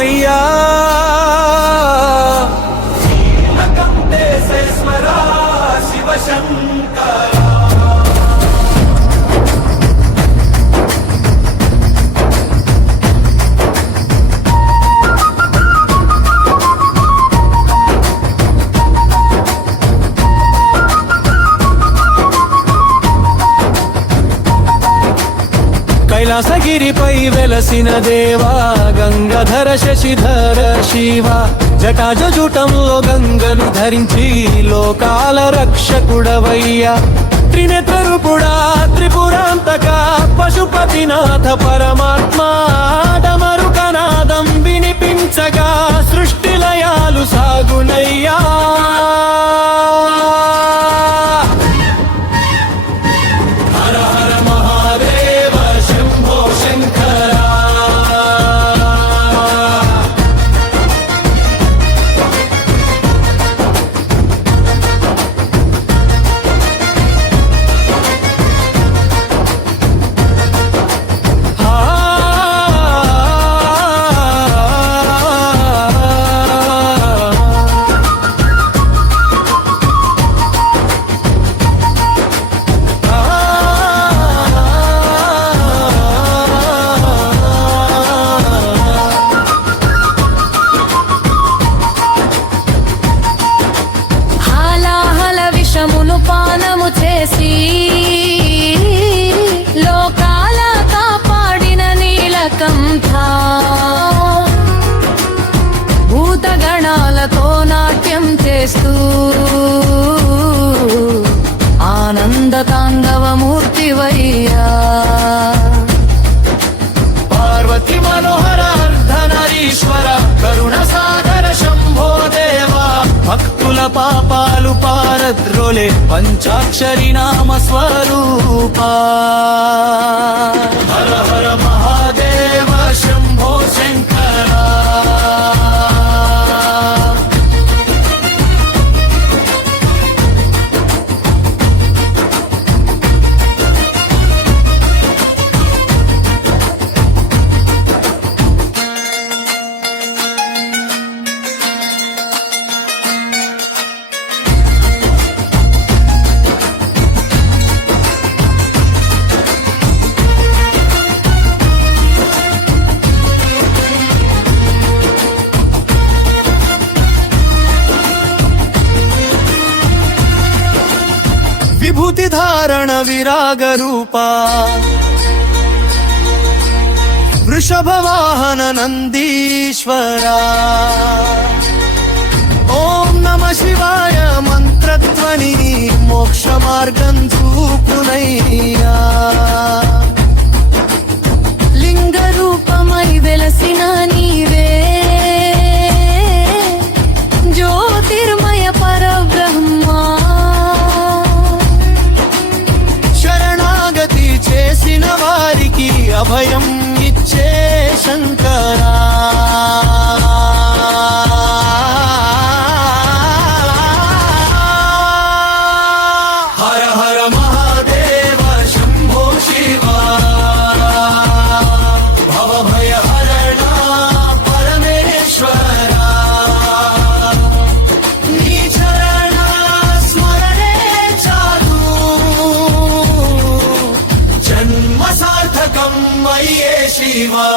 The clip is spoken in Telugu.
శరణమయ్యా కైలాసగిరిపై వెలసిన దేవా గంగాధర శశిధర శివ జటాజూటంలో గంగను ధరించి లోకాల రక్షకుడవయ్యా త్రినేత్రరూపుడా త్రిపురాంతక పశుపతినాథ పరమాత్మ డమరుకనాదం వినిపించగా సృష్టి లయాలు సాగునయ్యా పానము చేసి లోకాల కాపాడిన నీలకంఠ భూతగణాలతో నాట్యం చేస్తూ ఆనంద తాండవమూర్తివయ్యా పార్వతి మనోహర అర్ధనరీశ్వర కరుణ సాగర శంభో దేవా భక్తుల పాపాలు పారద్రోలే పంచాక్షరి నామ స్వరూపా హర హర మహాదేవ శంభో శంకర విభూతి ధారణ విరాగ రూపా వృషభ వాహన నందీశ్వరా ఓం నమ శివాయ మంత్రధ్వని మోక్ష మార్గం చూపునయ్యా లింగ రూపమై వెలసిన నీవే జ్యోతిర్మయ పరబ్రహ్మా చేసిన వారికి అభయం ఇచ్చే శంకరా హర హర మహాదేవ శంభో శివ భవభయ హరణ పరమేశ్వర నీ చరణ స్మరణే చాలు జన్మ సార్థకం మయ్యే శివా